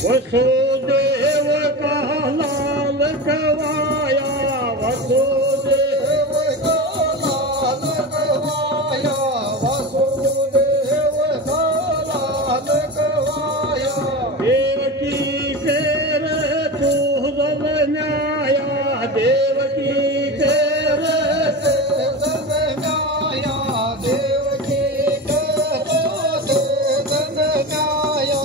वसुदेव का लाल कवाया, वसुदेव का लाल कवाया, वसुदेव का लाल कवाया। देवकी के रे तू दल न्याया, देवकी के रे तू दल न्याया, देवकी के रे तू दल न्याया।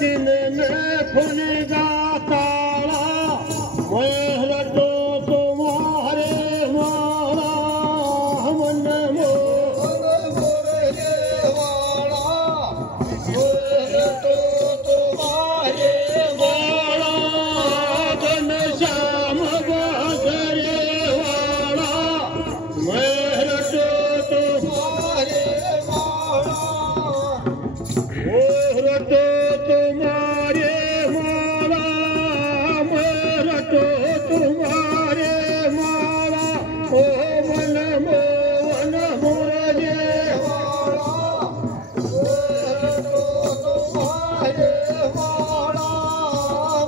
दिन में खुलेगा ताला, मैं रटो तुम्हारे माला, मन मोहन मोरे वाला, मैं रटो तुम्हारे माला, घन श्याम बहरे वाला, मैं रटो तुम्हारे माला, मैं रटो तुम्हारे माला, मैं रटो तुम्हारे माला, ओ मन मोहन मुरझे वाला, मैं रटो तुम्हारे माला,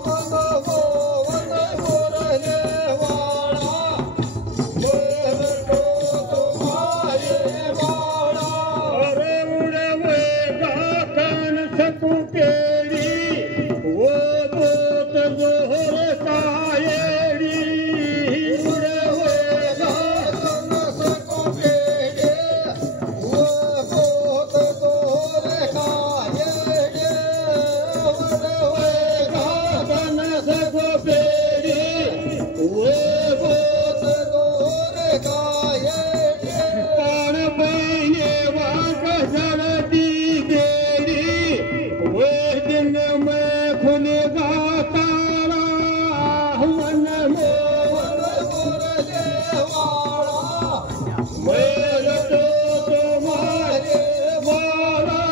मन मोहन मुरझे वाला, मैं रटो तुम्हारे माला। अरे उड़े वेगा कान सकू केड़ी, वो बोत जोहर कायेड़ी, उड़े वेगा कान सकू केड़ी, वो बोत जोहर कायेड़ी, उड़े वेगा कान सकू केड़ी, वो बोत जोहर कायेड़ी। कान बहिने वाक जलती देरी, वे दिन में खुलेगा ताला, मन मोहन मुरझे वाला, मैं रटो तुम्हारे वाला,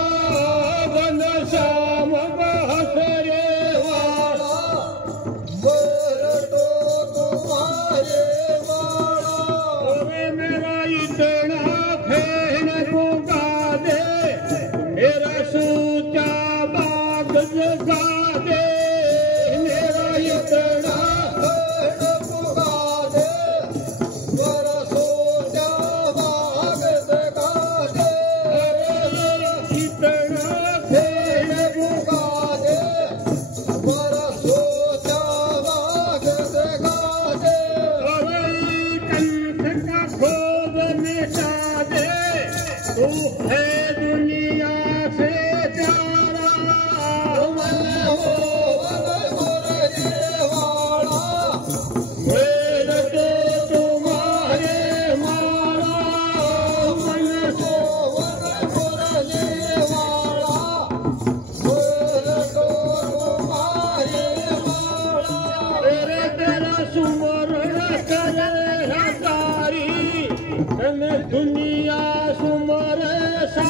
घन श्याम बहरे वाला, मैं रटो तुम्हारे वाला। अरे मेरा इतना फैन पुगा दे, मेरा सूचा बाग जगा दे, मेरा इतना फैन पुगा दे, मेरा सूचा बाग जगा दे, मेरा इतना फैन पुगा दे, मेरा सूचा बाग जगा दे। अरे कंठ का खोज मिटा दे, तू है दुनिया से प्यारा, मन मोहन मुरझे वाला, मैं रटो तुम्हारे माला, मन मोहन मुरझे वाला, मैं रटो तुम्हारे माला। तेरे तेरा सुमरण करे हजारी, मैं दुनिया सुमर सा